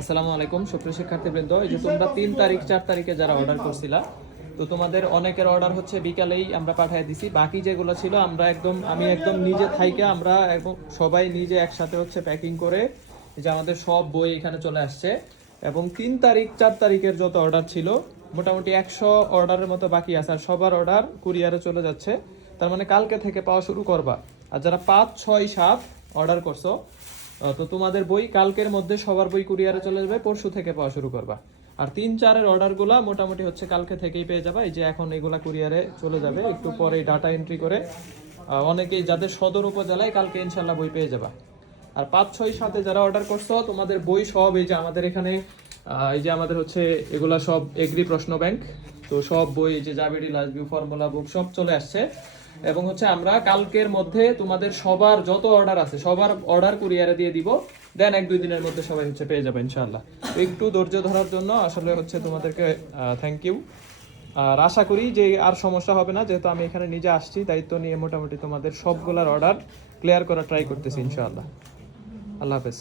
আসসালামু আলাইকুম, সুপ্রিয় শিক্ষার্থীবৃন্দ। এই যে তোমরা তিন তারিখ, চার তারিখে যারা অর্ডার করছিলা, তো তোমাদের অনেকের অর্ডার হচ্ছে বিকালেই আমরা পাঠিয়ে দিছি। বাকি যেগুলো ছিল, আমরা একদম, আমি একদম নিজে থাইকে আমরা একদম সবাই নিজে একসাথে হচ্ছে প্যাকিং করে যে আমাদের সব বই এখানে চলে আসছে। এবং তিন তারিখ, চার তারিখের যত অর্ডার ছিল, মোটামুটি একশো অর্ডারের মতো বাকি আছে, আর সবার অর্ডার কুরিয়ারে চলে যাচ্ছে। তার মানে কালকে থেকে পাওয়া শুরু করবা। আর যারা পাঁচ, ছয়, সাত অর্ডার করছ তো তোমাদের বই কালকের মধ্যে সবার বই কুরিয়ারে চলে যাবে, পরশু থেকে পাওয়া শুরু করবা। আর তিন চারের অর্ডারগুলা মোটামুটি হচ্ছে কালকে থেকেই পেয়ে যাবা, এই যে এখন এগুলা কুরিয়ারে চলে যাবে, একটু পরে ডাটা এন্ট্রি করে। অনেকেই যাদের সদর উপজেলায় কালকে ইনশাল্লাহ বই পেয়ে যাবা। আর পাঁচ, ছয় সাথে যারা অর্ডার করছ, তোমাদের বই সব এই যে আমাদের এখানে এই যে আমাদের হচ্ছে এগুলা সব এগ্রি প্রশ্ন ব্যাংক তো সব বই যে জাবেরি লাজবিউ ফর্মুলা বুক সব চলে আসছে। এবং হচ্ছে আমরা কালকের মধ্যে তোমাদের সবার যত অর্ডার আছে, সবার অর্ডার কুরিয়ারে দিয়ে দিব। দেন এক দুই দিনের মধ্যে সবাই হচ্ছে পেয়ে যাবে, ইনশাআল্লাহ। তো একটু ধৈর্য ধরার জন্য আসলে হচ্ছে তোমাদেরকে থ্যাংক ইউ আর আশা করি যে আর সমস্যা হবে না, যেহেতু আমি এখানে নিজে আসছি, দায়িত্ব নিয়ে মোটামুটি তোমাদের সবগুলার অর্ডার ক্লিয়ার করা ট্রাই করতেছি, ইনশাআল্লাহ। আল্লাহ হাফেজ।